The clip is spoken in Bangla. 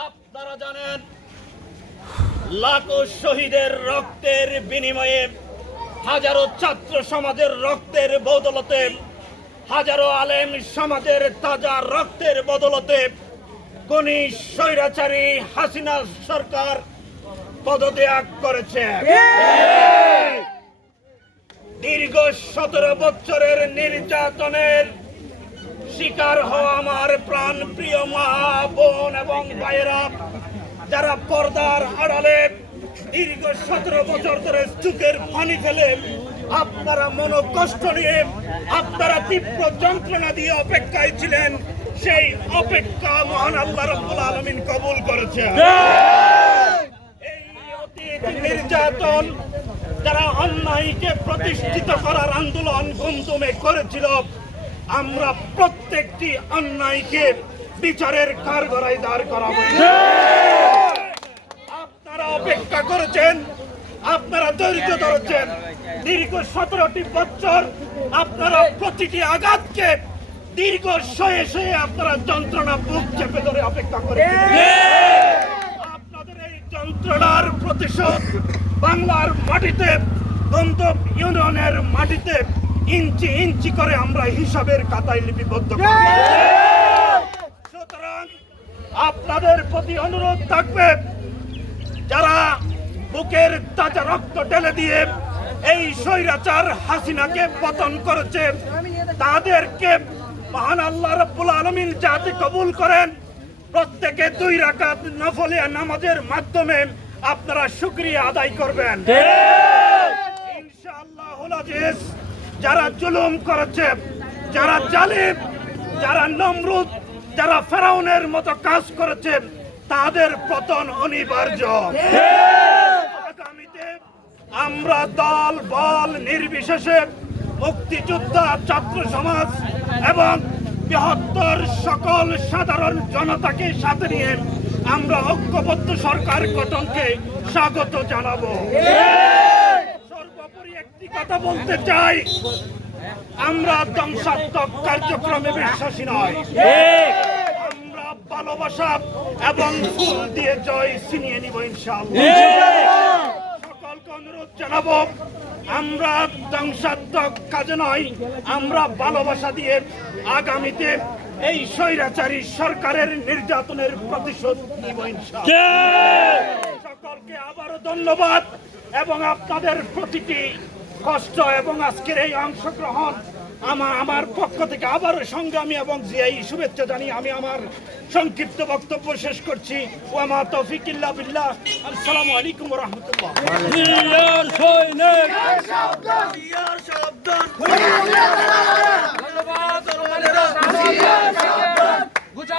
আপনারা জানেন লাখো শহীদের রক্তের বিনিময়ে হাজারো ছাত্র সমাজের রক্তের বদলতে হাজারো আলেম সমাজের তাজা রক্তের বদলতে কোনি স্বৈরাচারী হাসিনা সরকার পদত্যাগ করেছে। দীর্ঘ সতেরো বছরের নির্যাতনের শিকার হওয়া আমার প্রাণ প্রিয় মা বোন এবং ভাইয়েরা যারা পর্দার আড়ালে দীর্ঘ সতেরো বছর ধরে চুকের পানি ফেলে আপনারা মনো কষ্ট নিয়ে আপনারা তীব্র যন্ত্রণা দিয়ে অপেক্ষায় ছিলেন সেই অপেক্ষা মহান আল্লাহ রব্বুল আলমিন কবুল করেছে নির্যাতন যারা অন্যায়কে প্রতিষ্ঠিত করার আন্দোলন গুমতুমে করেছিল আমরা প্রত্যেকটি অন্যায়কে বিচারের কারগড়ায় দাঁড় করাবো। আপনারা অপেক্ষা করেছেন, আপনারা ধৈর্য ধরেছেন। দীর্ঘ সতেরোটি বছর আপনারা প্রতিটি আঘাতকে দীর্ঘ শয়ে শয়ে আপনারা যন্ত্রণা বুক চেপে ধরে অপেক্ষা করেছেন। আপনাদের এই যন্ত্রণার প্রতিশোধ বাংলার মাটিতে গন্তব ইউনিয়নের মাটিতে ইঞ্চি ইঞ্চি করে আমরা হিসাবের খাতায় লিপিবদ্ধ করব। সুতরাং আপনাদের প্রতি অনুরোধ থাকবে যারা বুকের তাজা রক্ত ঢেলে দিয়ে এই স্বৈরাচার হাসিনাকে পতন করেছে তাদেরকে মহান আল্লাহ রব্বুল আলমিন যাতে কবুল করেন। প্রত্যেকে দুই রাকাত নফলিয়া নামাজের মাধ্যমে আপনারা শুক্রিয়া আদায় করবেন। ইনশাআল্লাহ যারা জুলুম করেছে, যারা জালিম, যারা নমরুদ, যারা ফেরাউনের মতো কাজ করেছে, তাদের পতন অনিবার্য। আমরা দল, বল, নির্বিশেষে মুক্তিযোদ্ধা, ছাত্র সমাজ এবং বৃহত্তর সকল সাধারণ জনতাকে সাথে নিয়ে আমরা ঐক্যবদ্ধ সরকার গঠনকে স্বাগত জানাব। একটি কথা বলতে চাই। আমরা ধ্বংসাত্মক কার্যক্রমে বিশ্বাসী নয়। আমরা ভালোবাসা এবং ফুল দিয়ে জয় নিব অনুরোধ জানাব, আমরা কাজে নয়, আমরা ভালোবাসা দিয়ে আগামীতে এই স্বৈরাচারী সরকারের নির্যাতনের প্রতিশোধ নিব ইনশাআল্লাহ। সকলকে আবারও ধন্যবাদ এবং আপনাদের প্রতিটি কষ্ট এবং আজকের এই অংশগ্রহণ আমার আমার পক্ষ থেকে আবারও সংগ্রামী এবং জিআই শুভেচ্ছা জানি আমি আমার সংক্ষিপ্ত বক্তব্য শেষ করছি। ওয়ামা তৌফিক ইল্লা বিল্লাহ। আসসালামু আলাইকুম ওয়া রাহমাতুল্লাহ। সৈনিক।